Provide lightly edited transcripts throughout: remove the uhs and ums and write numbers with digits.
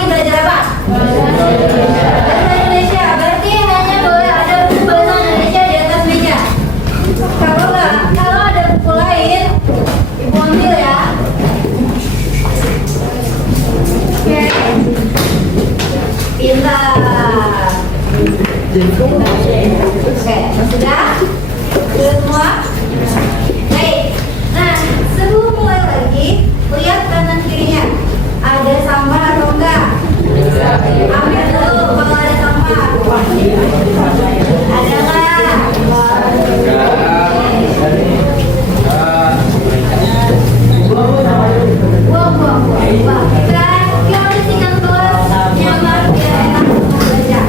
lagi belajar apa? Bahasa Indonesia. Berarti hanya boleh ada buku bahasa Indonesia di atas meja. Kalau ada buku lain, Ibu ambil ya. Oke. Pintar. Oke, sudah? Sudah semua? Baik. Nah, sebelum mulai lagi, lihat kanan kirinya. Ada sampah atau enggak? Ambil dulu kalau ada sampah. Ada enggak? Buang. Dan kita bersihkan kelas nyaman biar enak untuk belajar.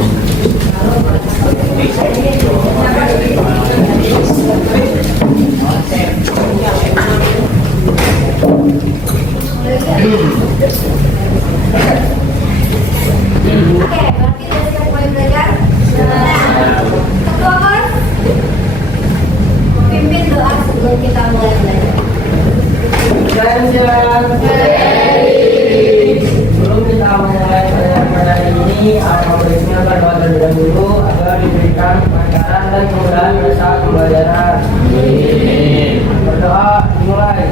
Oke, berarti udah siap mulai belajar. Nah, ketua kelas pimpin doa sebelum kita mulai belajar. Sebelum kita mulai belajar pada ini, apa baiknya berdoa terlebih dahulu agar diberikan kelancaran dan kemudahan pada saat pembelajaran. Berdoa dimulai.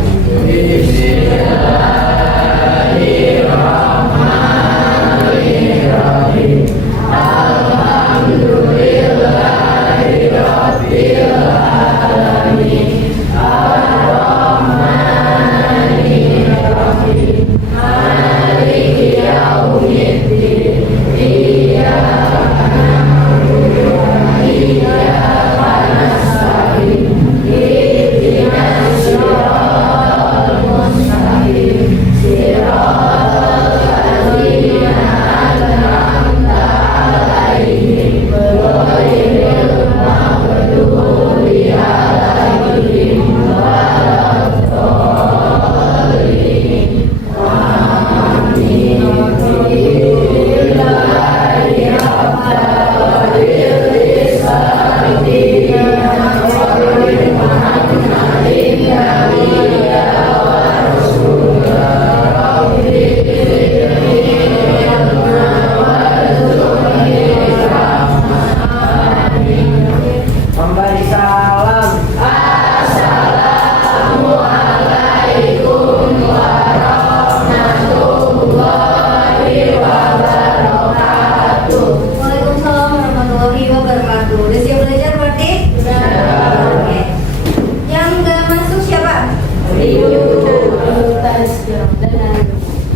Bismillahirrahmanirrahim. Alhamdulillahirabbil alamin. Ar-Rahmanirrahim. Maliki yaumiddin. Iyyaka na'budu wa iyyaka nasta'in. Ihdinas siratal mustaqim. Siratal ladzina an'amta 'alaihim ghairil maghdubi 'alaihim waladdallin. Amin. Memberi salam. Assalamualaikum warahmatullahi wabarakatuh. Waalaikumsalam warahmatullahi wabarakatuh. Udah siap belajar berarti? Oke. Yang nggak masuk siapa?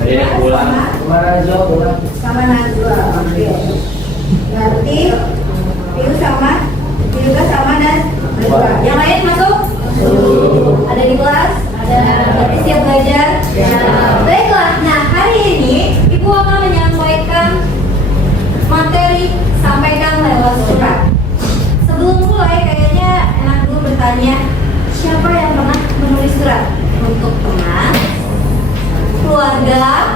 Ada yang pulang. Marajo pulang. Sama Najwa. Oke. Berarti Piu juga sama dan Najwa. Yang lain masuk? Ada di kelas? Ada. Berarti siap belajar? Baiklah. Nah, hari ini Ibu akan menyampaikan materi sampaikan lewat surat. Sebelum mulai kayaknya enak dulu bertanya, siapa yang pernah menulis surat? Untuk teman, keluarga,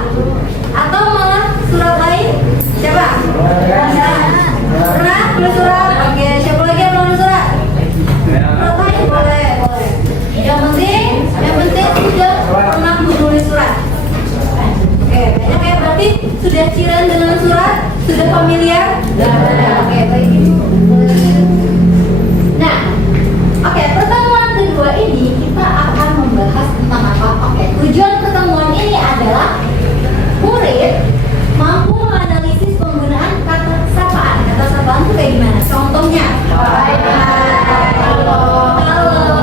atau malah surat lain? Siapa? Pernah menulis surat? Oke, siapa lagi yang menulis surat? Surat lain? Boleh. Yang penting sudah pernah menulis surat. Oke, banyak ya, berarti sudah ciran dengan surat? Sudah familiar? Oke, baik. Nah, oke, pertemuan kedua ini kita akan membahas tentang apa? Oke, tujuan pertemuan ini adalah murid mampu menganalisis penggunaan kata sapaan. Kata sapaan itu kayak gimana? Contohnya, kalau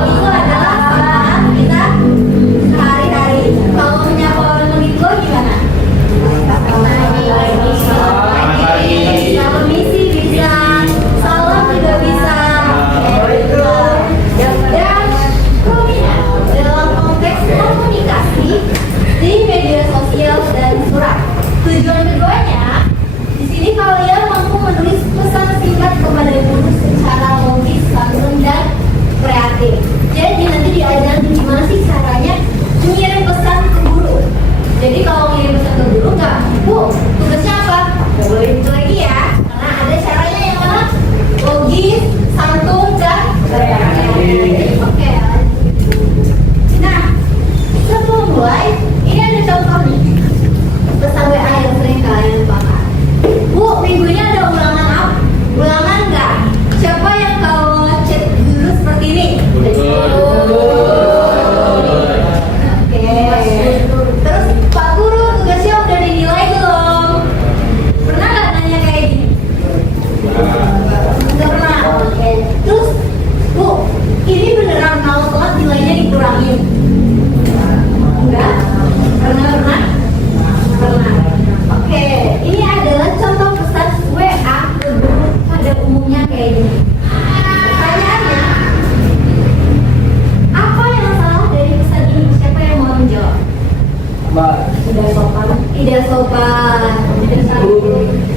itu adalah sapaan kita sehari-hari. Kalau menyapa orang lebih tua gimana? Salam misi bisa, salam juga bisa. Dan dalam konteks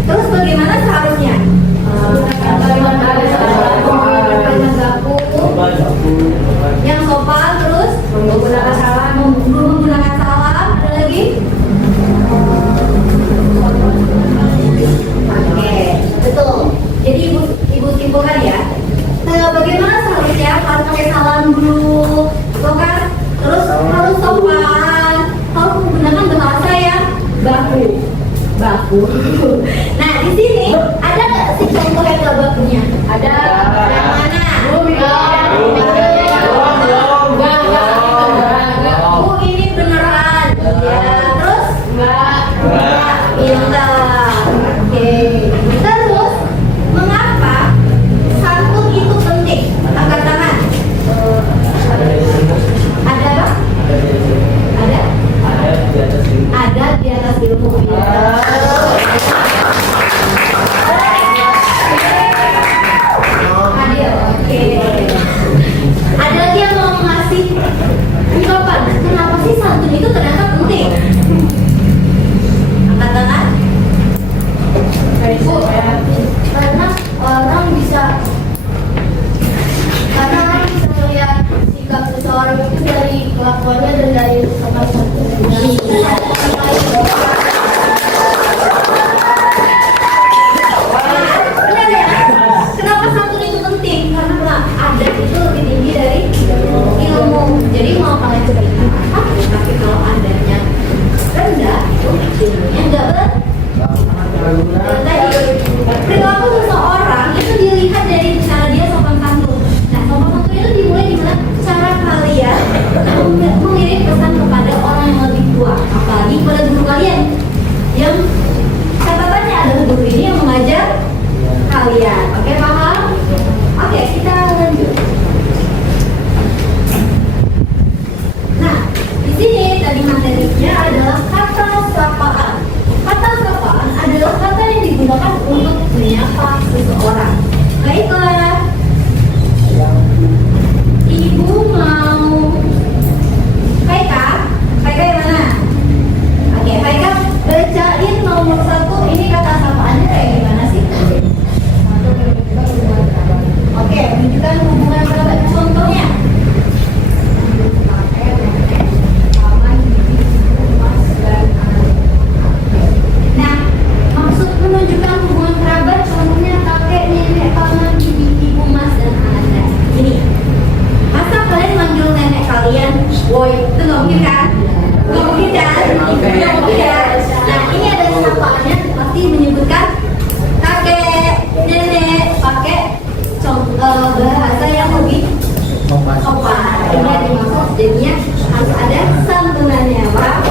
Terus bagaimana seharusnya? Yang sopan, terus menggunakan salam. Ada lagi? Oke, betul. Jadi ibu simpulkan ya. Bagaimana seharusnya? Harus pakai salam dulu, betul kan? Terus harus sopan, harus menggunakan bahasa yang baku. Nah, di sini ada nggak sih contoh yang nggak bakunya? Ada. Yang mana? Bu, ini beneran. Ya, terus? Enggak. Pintar. Oke. Terus, mengapa santun itu penting? Angkat tangan. Ada apa? Ada? Ada di atas ilmu. Adil, oke. Ada lagi yang mau ngasih ungkapan. Kenapa sih santun itu ternyata penting? Angkat tangan. Bu, karena orang bisa melihat sikap seseorang itu dari kelakuannya dan dari sopan santunnya. Benar ya? Kenapa santun itu penting? Karena adat itu lebih tinggi dari ilmu. Jadi mau kalian cerita apa? Tapi kalau adatnya rendah, itu ilmunya nggak tadi perilaku seseorang itu dilihat dari cara dia sopan santun. Nah, sopan santun itu dimulai di mana? Cara kalian mengirim pesan kepada orang yang lebih tua, apalagi pada guru kalian yang catatannya adalah guru ini yang mengajar kalian. Oke, paham? Oke, kita lanjut. Nah, di sini tadi materinya adalah kata sapaan. Kata sapaan adalah kata yang digunakan untuk menyapa seseorang. Baiklah, ibu mau Faika yang mana? Oke, Faika bacain nomor 1. Ini kata sapaannya kayak gimana sih? Oke, menunjukkan hubungan kerabat. Contohnya nah, maksud menunjukkan hubungan kerabat, contohnya kakek, nenek, paman, bibi, ibu, mas, dan anak. Ini, masa kalian manggil nenek kalian, woi, itu nggak mungkin kan? Nggak mungkin kan? Nggak mungkin kan? Nah, ini ada sapaannya, pasti menyebutkan kakek, nenek, pakai bahasa yang lebih sopan. Ini yang dimaksud, jadinya harus ada santunannya, Pak.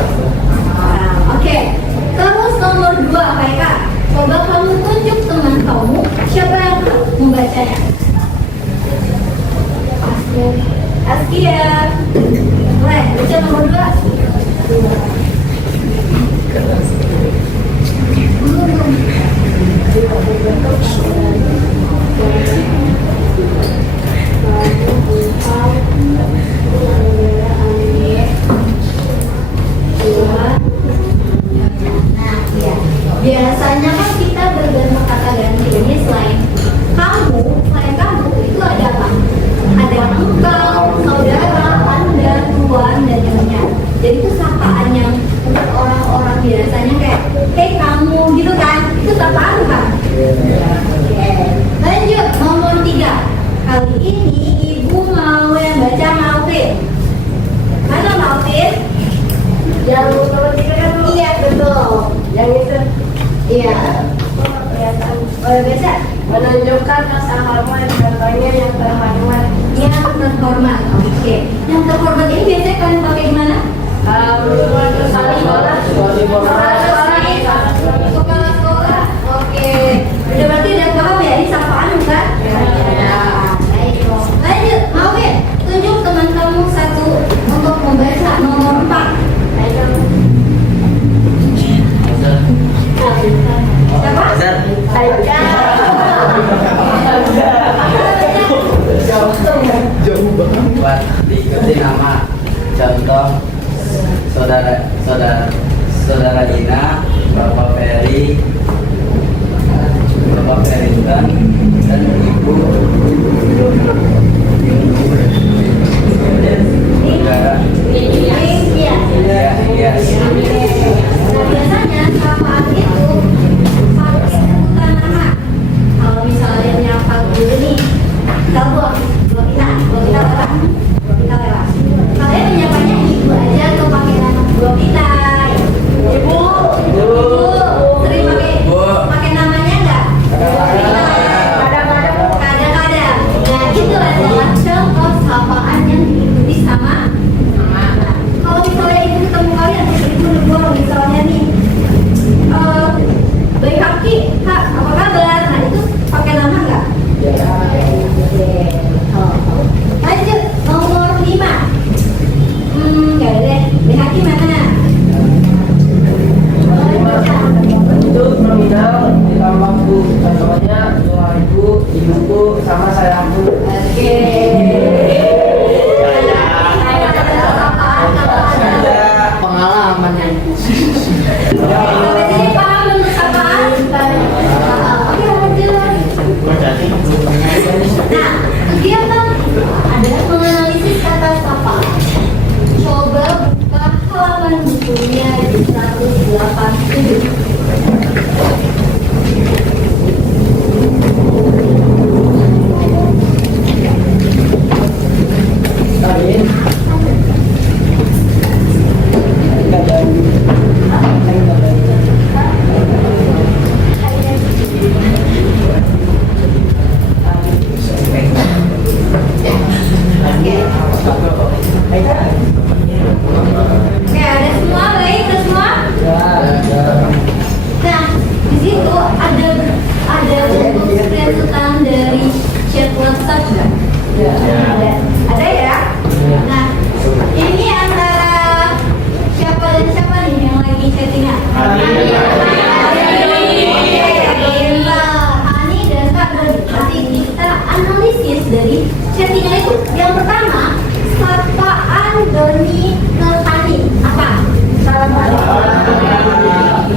Oke, terus nomor 2, Faika. Coba kamu tunjuk teman kamu siapa yang membacanya. Askia. Boleh, baca nomor 2. Nah, iya. Biasanya kan kita berganti kata ganti ini selain kamu itu ada apa? Ada engkau, saudara, anda, tuan, dan nyonya. Jadi itu sapaan yang untuk orang-orang biasanya kayak, hey kamu gitu kan? Itu sapaan kan? Oke. Lanjut nomor 3. Kali ini ibu mau yang baca Maufin. Mana Maufin? Yang nomor 3 kan? Iya betul. Yang itu? Iya. Boleh baca? Menunjukkan rasa hormat, contohnya yang terhormat. Yang terhormat, oke. Yang terhormat ini biasanya kalian pakai gimana? Kepala sekolah, oke. Udah berarti udah paham ya, ini sapaan bukan? Ya. Lanjut, Maufin, tunjuk teman kamu satu untuk membaca nomor 4. Siapa? Buat diikuti nama contoh saudara Ina Bapak Ferry, Bapak Ferintan, dan Ibu Negara. Iya. Iya. Nah, biasanya sapaan itu pakai sebutan nama. Kalau misalnya nyapa dulu nih, kalau dua kita lewat. Kalian menyapanya ibu aja atau pakai nama dua kita? Ibu. Sering pakai namanya enggak? Kadang-kadang. Nah, itu adalah contoh sapaan yang diikuti sama nama. Kalau misalnya ibu ketemu kalian, ibu negor misalnya nih, baik Haki, Kak, apa kabar? Nah, itu pakai nama enggak? Lanjut, nomor 5. Enggak ada deh. Baik Haki mana? Untuk nominal dalam waktu contohnya ibu, ibuku, sama sayangku. Oke. Pengalaman yang Sampai sini paham bentuk sapaan? Oke, lanjut. Nah, kegiatan adalah menganalisis kata sapaan. Coba buka halaman bukunya di 187. Oke, ada semua baik, ada semua. Nah, di situ ada untuk screenshotan dari chat WhatsApp nggak? Ada ya. Nah, ini antara siapa dan siapa nih yang lagi chattingan? Hani dan Kak Doni. Nanti kita analisis dari chattingan itu. Yang pertama, sapaan Doni ke Hani apa?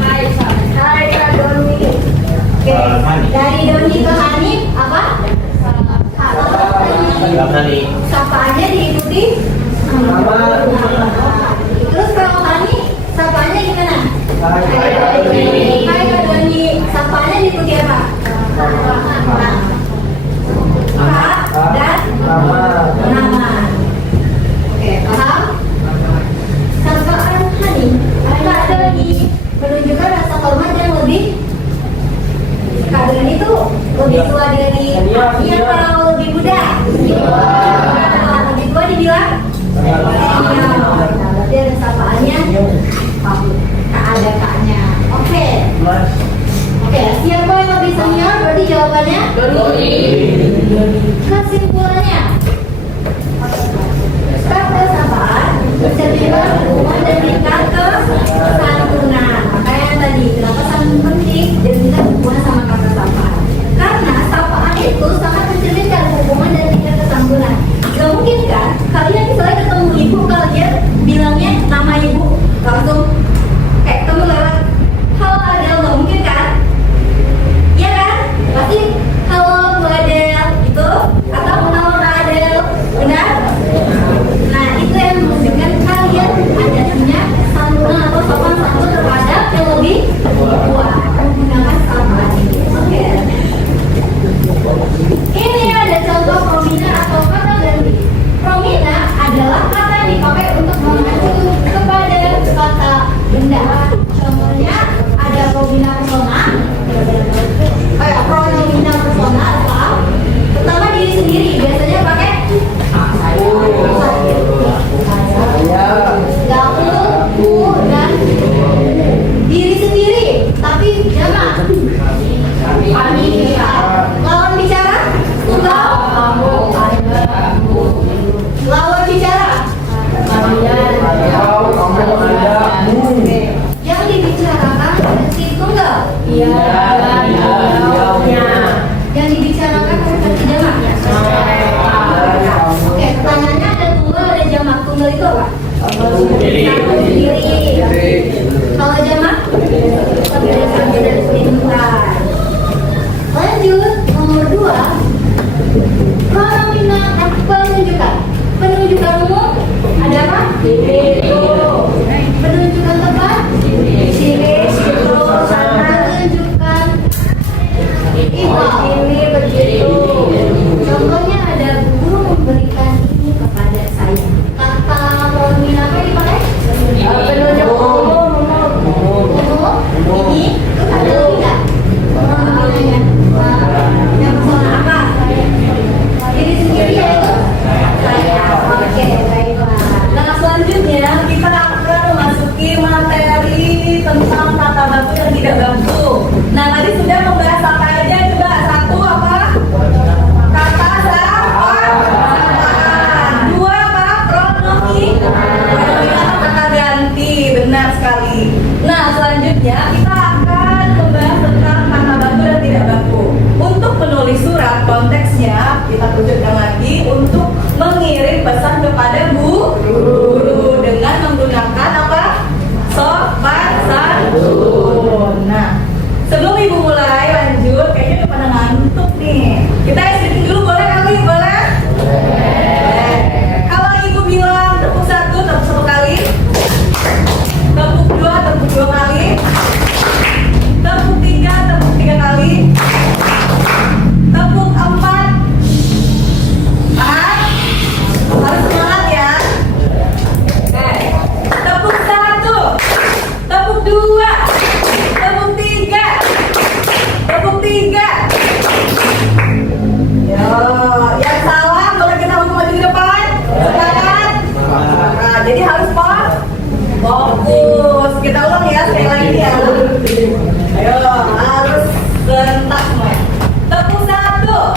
Hai Kak Doni. Oke. Dari Doni ke Hani apa? Sapaannya diikuti Nama. Terus kalau Hani sapaannya gimana? Hai Kak Doni. Sapaannya diikuti apa? Kak dan nama. Oke, paham? Sapaan Hani Kak Doni menunjukkan rasa hormat yang lebih. Kak Doni itu lebih tua dari Hani atau lebih muda? Lebih tua dibilang? Berarti ada sapaannya. Kak ada kaknya. Oke. Oke, siapa yang lebih senior? Berarti jawabannya Doni. Kesimpulannya, kata sapaan mencerminkan hubungan dan tingkat kesantunan. Makanya tadi kenapa sangat penting dan kita hubungan sama kata sapaan. Karena sapaan itu sangat mencerminkan hubungan dan tingkat kesantunan. Gak mungkin kan kalian misalnya ketemu ibu, kalian bilangnya nama ibu langsung kayak ketemu lewat halo Adel, gak mungkin kan? Iya kan? Pasti halo Bu Adel gitu atau halo Kak Adel, benar? Nah, itu yang menunjukkan kalian ada punya santunan atau sopan santun terhadap yang lebih tua menggunakan sapaan ini. Oke. Ini ada contoh promina atau kata ganti. Promina adalah kata yang dipakai untuk mengacu kepada kata benda. Contohnya ada promina persona, pronomina persona apa? Pertama diri sendiri biasanya pakai aku dan diri sendiri, tapi jamak. Kami lawan bicara tunggal kamu, lawan bicara yang dibicarakan versi tunggal. Yang dibicarakan versi jamak. Oke, pertanyaannya ada tunggal ada jamak. Tunggal itu apa? Sendiri. Kalau jamak? Sebelum ibu mulai lanjut, kayaknya udah pada ngantuk nih. Kita stretching dulu boleh kali? Boleh? Boleh. Kalau ibu bilang tepuk satu kali. Tepuk dua kali. Tepuk tiga kali. Tepuk 4. Paham? Harus semangat ya. Oke. Tepuk 1. Tepuk 2. Tepuk 3. Tepuk 3. Yo, yang salah boleh kita maju ke depan. Semangat. Nah, jadi harus fokus. Kita ulang ya sekali lagi ya. Ayo, harus serentak semua. Tepuk 1.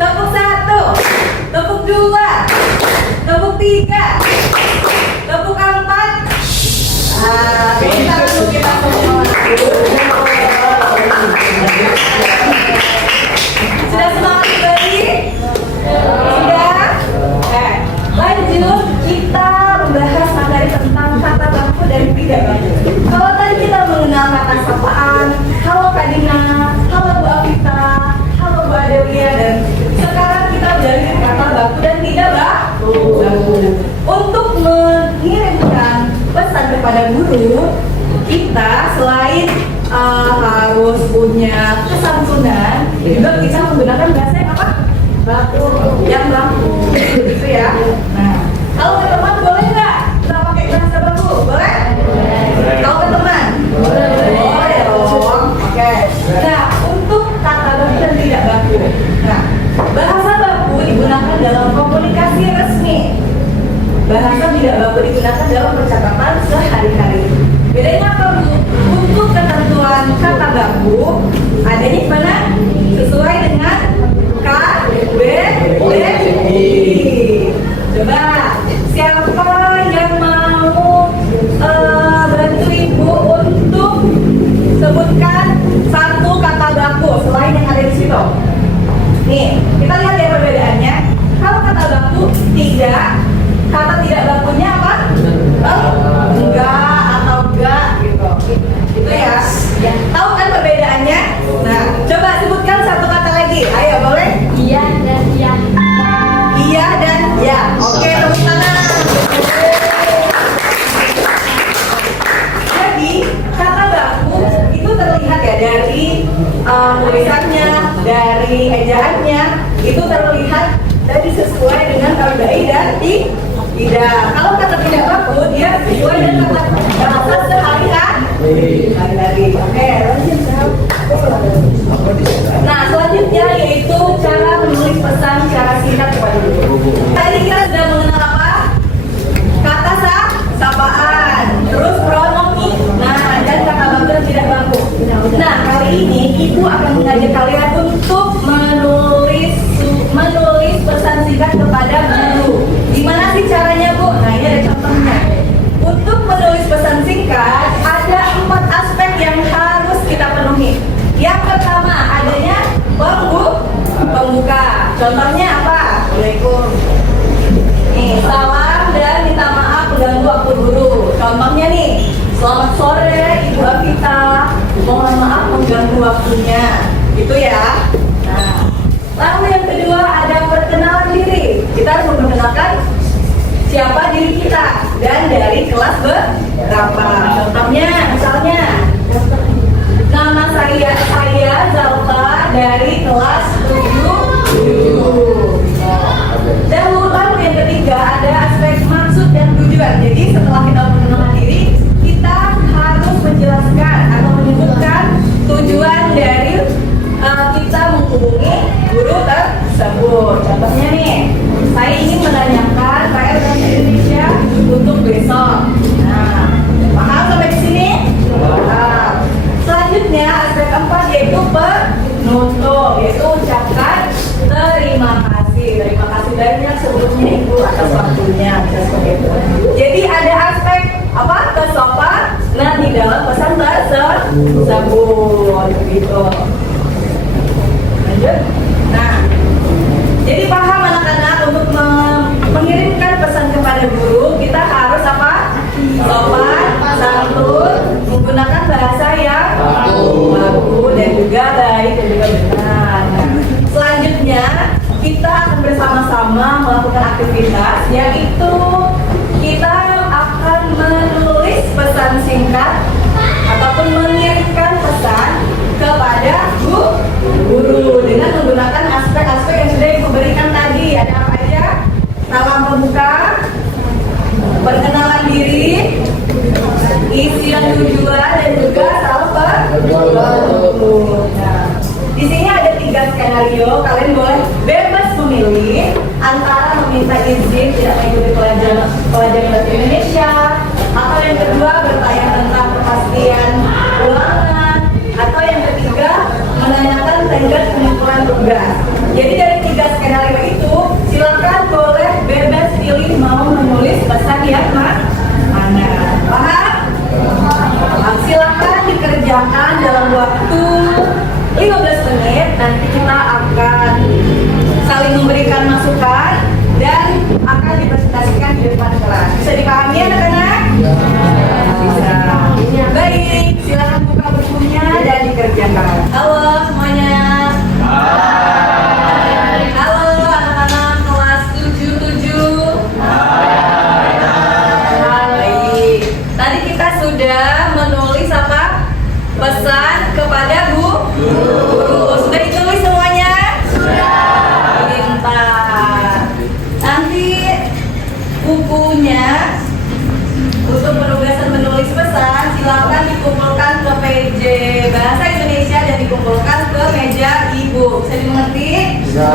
Tepuk 1. Tepuk 2. Tepuk 3. Tepuk 4. Nah, kita semua. Sudah semangat kembali? Sudah? Lanjut kita membahas materi tentang kata baku dan tidak baku. Kalau tadi kita mengenal kata sapaan, halo Kak Dina, halo Bu Afita, halo Bu Adelia, dan sekarang kita belajar kata baku dan tidak baku. Untuk mengirimkan pesan kepada guru, kita selain harus punya kesantunan, juga kita menggunakan bahasa yang apa? Baku, yang baku, gitu ya. Nah, kalau ke teman boleh nggak kita pakai bahasa baku? Boleh? Kalau ke teman? Boleh dong. Oke. Nah, untuk kata baku dan tidak baku. Nah, bahasa baku digunakan dalam komunikasi resmi. Bahasa tidak baku digunakan dalam percakapan sehari-hari. Bedanya apa, Bu? Untuk ketentuan kata baku adanya di mana? Sesuai dengan KBBI. Coba siapa yang mau bantu ibu untuk sebutkan satu kata baku selain yang ada di situ? Nih, kita lihat ya perbedaannya. Kalau kata baku tidak, kata tidak bakunya apa? Enggak atau enggak gitu. Itu ya. Tahu kan perbedaannya? Nah, coba sebutkan satu kata lagi. Ayo, boleh? Iya dan ya. Iya dan ya. Oke, tepuk tangan. Jadi, kata baku itu terlihat ya dari tulisannya, dari ejaannya, itu terlihat dari sesuai dengan KBBI dan tidak. Kalau kata tidak baku, dia sesuai dengan bahasa sehari-hari. Oke, lanjut. Nah, selanjutnya yaitu cara menulis pesan secara singkat kepada guru. Tadi kita sudah mengenal apa? Kata sapaan, terus pronomi, nah, dan kata baku dan tidak baku. Nah, kali ini ibu akan mengajak kalian untuk menulis pesan singkat kepada guru. Gimana sih caranya, Bu? Nah, ini ada contohnya. Untuk menulis pesan singkat ada 4 aspek yang harus kita penuhi. Yang pertama adanya pembuka. Contohnya apa? Assalamualaikum. Nih, salam dan minta maaf mengganggu waktu guru. Contohnya nih, selamat sore Ibu Afita, mohon maaf mengganggu waktunya. Itu ya. Nah, lalu yang kedua ada perkenalan diri. Kita harus memperkenalkan siapa diri kita dan dari kelas berapa. Contohnya, misalnya nama saya Zalta dari kelas 7. Dan lalu yang ketiga ada aspek maksud dan tujuan. Jadi setelah kita mengenalkan diri, kita harus menjelaskan atau menyebutkan tujuan dari kita menghubungi guru tersebut. Contohnya nih, saya ingin menanyakan PR bahasa Indonesia untuk besok. Nah, paham sampai di sini? Paham. Selanjutnya aspek keempat yaitu penutup, yaitu ucapkan terima kasih. Terima kasih banyak sebelumnya Ibu atas waktunya. Seperti itu. Jadi ada aspek apa? Kesopanan di dalam pesan tersebut. Begitu. Lanjut. Nah, jadi paham anak-anak untuk mengirimkan pesan kepada guru kita harus apa? Sopan, santun, menggunakan bahasa yang bagus. Ayo, kalian boleh bebas memilih antara meminta izin tidak mengikuti pelajaran bahasa Indonesia, atau yang kedua bertanya tentang kepastian ulangan, atau yang ketiga menanyakan tenggat pengumpulan tugas. Jadi dari 3 skenario itu, silakan boleh bebas pilih mau menulis pesan yang mana. Paham? Silakan dikerjakan dalam waktu 15 menit. Nanti kita akan saling memberikan masukan dan akan dipresentasikan di depan kelas. Bisa dipahami anak-anak? Bisa. Baik, silakan buka bukunya dan dikerjakan. Halo semuanya. Halo anak-anak kelas 77. Baik. Tadi kita sudah menulis apa? Pesan kepada guru. Sudah ditulis semuanya? Sudah. Pintar. Nanti bukunya untuk penugasan menulis pesan silakan dikumpulkan ke PJ Bahasa Indonesia dan dikumpulkan ke meja ibu. Bisa dimengerti? Bisa.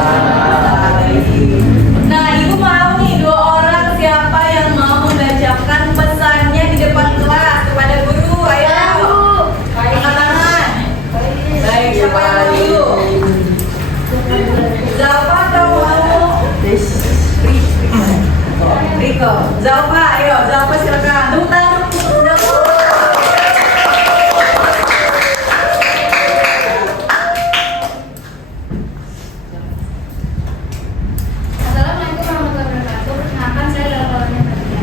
Nah, ibu mau nih 2 orang siapa yang mau membacakan pesannya di depan kelas kepada guru? Ayo. Angkat tangan. Baik, siapa yang mau dulu? Zalfa atau mau? Riko. Zalfa, ayo. Zalfa silakan. Tepuk tangan. Assalamualaikum warahmatullahi wabarakatuh. Perkenalkan saya adalah kawannya Fatia.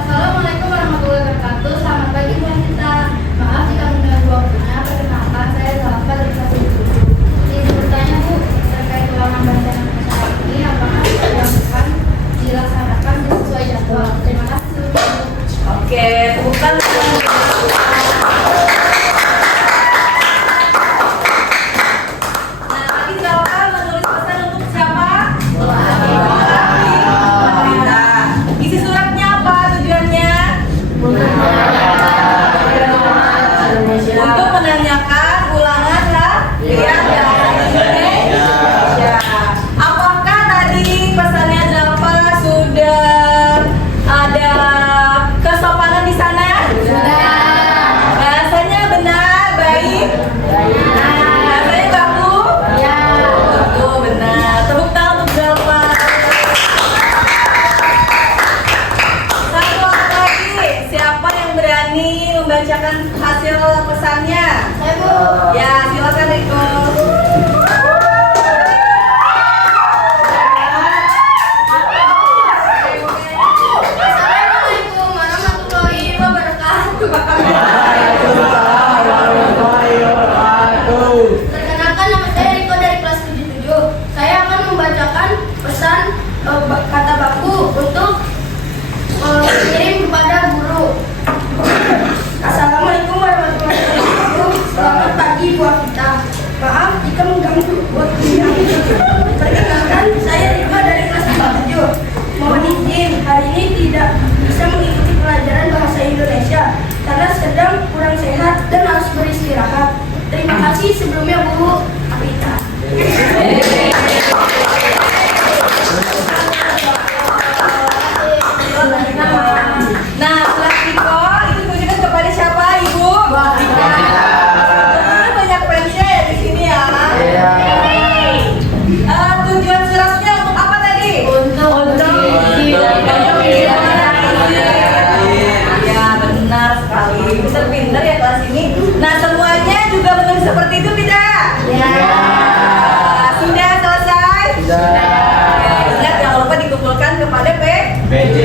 Assalamualaikum warahmatullahi wabarakatuh. Selamat pagi Bu Anita. Maaf jika mengganggu waktunya. Perkenalkan saya Zalfa dari kelas 7. Izin bertanya Bu, terkait ulangan bahasa Indonesia ini apakah yang depan dilaksanakan sesuai jadwal? Terima kasih seluruhnya. Oke, tepuk tangan. Nah, tadi Zalfa menulis pesan untuk siapa? Wanita. Isi suratnya apa tujuannya? Untuk menanyakan ulangan latihan bahasa Indonesia. Apakah tadi pesannya Zalfa sudah ada kesopanan di sana? Bahasanya benar, baik? Bahasanya bagus? Betul, benar. Tepuk tangan untuk Zalfa. Satu orang lagi, siapa yang berani membacakan hasil pesannya? Saya Bu. Ya, silakan Riko. Assalamualaikum warahmatullahi wabarakatuh. Perkenalkan nama saya Riko dari kelas 77. Saya akan membacakan pesan kata baku untuk kirim kepada guru. Assalamualaikum warahmatullahi wabarakatuh. Selamat pagi Bu Afita. Maaf jika mengganggu waktunya. Perkenalkan saya Riko dari kelas 77. Mohon izin hari ini tidak bisa mengikuti pelajaran bahasa Indonesia karena sedang kurang sehat dan harus beristirahat. Terima kasih sebelumnya Bu Afita. Nah, setelah Riko, itu tujukan kepada siapa, Ibu? Banyak fansnya ya di sini ya. Tujuan suratnya untuk apa tadi? Ya, benar sekali. Bisa pintar ya kelas ini. Nah, semuanya juga benar seperti itu tidak? Ya. Sudah selesai? Sudah. Ingat jangan lupa dikumpulkan kepada PJ.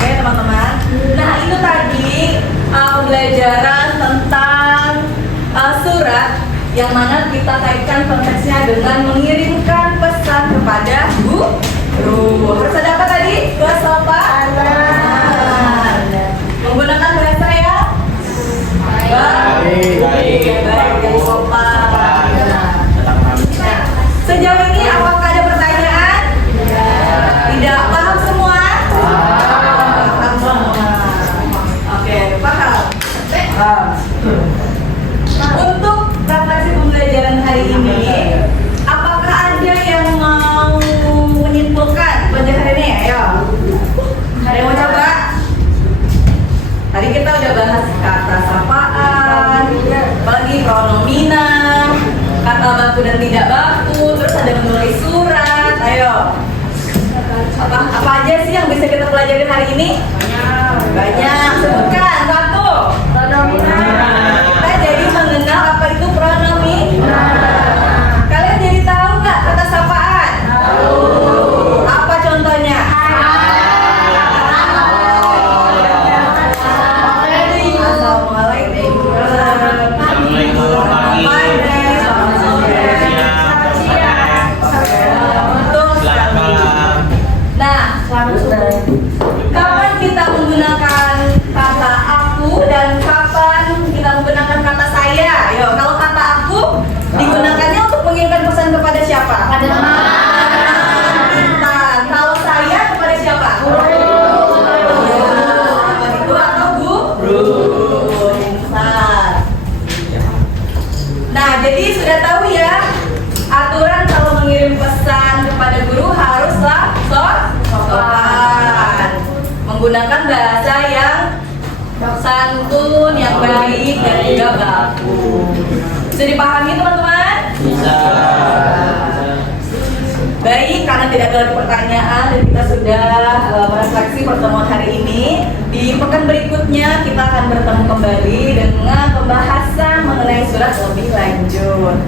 Oke teman-teman. Nah itu tadi pembelajaran tentang surat yang mana kita kaitkan konteksnya dengan mengirimkan pesan kepada guru. Harus ada apa tadi? Kesopanan. Menggunakan bahasa yang bisa kita pelajari hari ini? Banyak. Sebutkan satu. Kita jadi mengenal apa itu pronomi. Kalian jadi tahu nggak kata sapaan? Apa contohnya? Nah, kapan kita menggunakan kata aku dan kapan kita menggunakan kata saya? Yo, kalau kata aku digunakannya untuk mengirimkan pesan kepada siapa? Pada kita. Kalau saya kepada siapa? Itu atau guru? Pintar. Nah, jadi sudah tahu ya aturan kalau mengirim pesan kepada guru haruslah sopan, menggunakan bahasa yang santun, yang baik dan juga baku. Bisa dipahami teman-teman? Bisa. Baik, karena tidak ada lagi pertanyaan dan kita sudah merefleksi pertemuan hari ini. Di pekan berikutnya kita akan bertemu kembali dengan pembahasan mengenai surat lebih lanjut.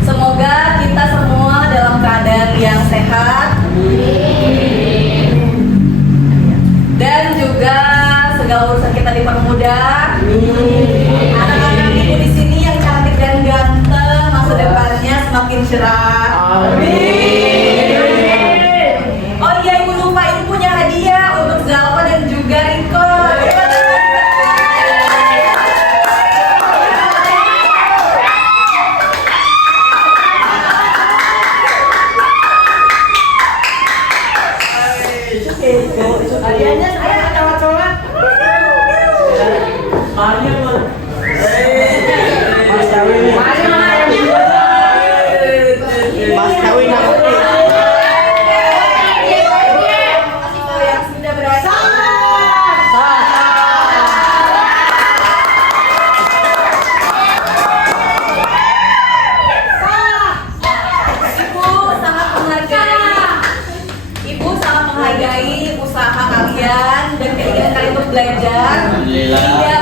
Semoga kita semua dalam keadaan yang sehat dan juga segala urusan kita dipermudah. Anak-anak ibu di sini yang cantik dan ganteng, masa depannya semakin cerah. Oh iya, ibu lupa, ibu punya hadiah untuk Zalfa dan juga Riko. Hadiahnya saya coba-coba. Mas kawin aku. Yang sudah berhasil. Ibu sangat menghargai usaha kalian dan keinginan kalian untuk belajar. Alhamdulillah. Tidak